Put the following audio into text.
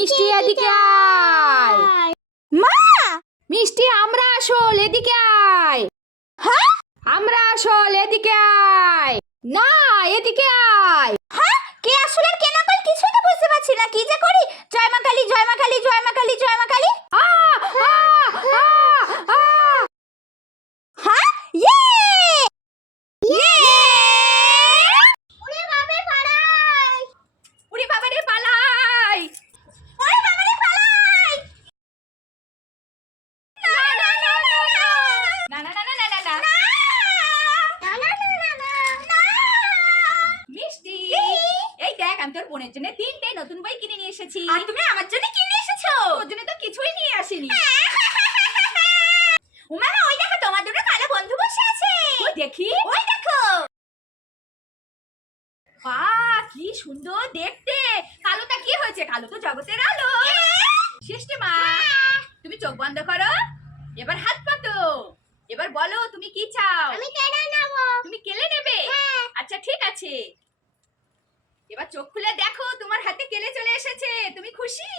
মিষ্টি এদিকে আয়। মা! মিষ্টি আমরা আসল এদিকে আয়। হ্যাঁ? আমরা আসল এদিকে আয়। না এদিকে আয়। আমি তোর বোনের জন্য তিনটে নতুন বই কিনে নিয়ে এসেছি। আর তুমি আমার জন্য কি নিয়ে এসেছ? তোর জন্য তো কিছুই নিয়ে আসিনি। উমা ওই দেখো তোমার দুটো কালো বন্ধু বসে আছে। ওই দেখি। ওই দেখো। বাহ কি সুন্দর দেখতে। কালোটা কি হয়েছে? কালো তো জগতের আলো। শেষে মা তুমি চোখ বন্ধ করো। এবার হাত পাতো। এবার বলো তুমি কি চাও? আমি কেড়ে নেব। তুমি কেলে নেবে? হ্যাঁ। আচ্ছা ঠিক আছে। এবার চোখ খুলে দেখো তোমার হাতে কেলে চলে এসেছে। তুমি খুশি?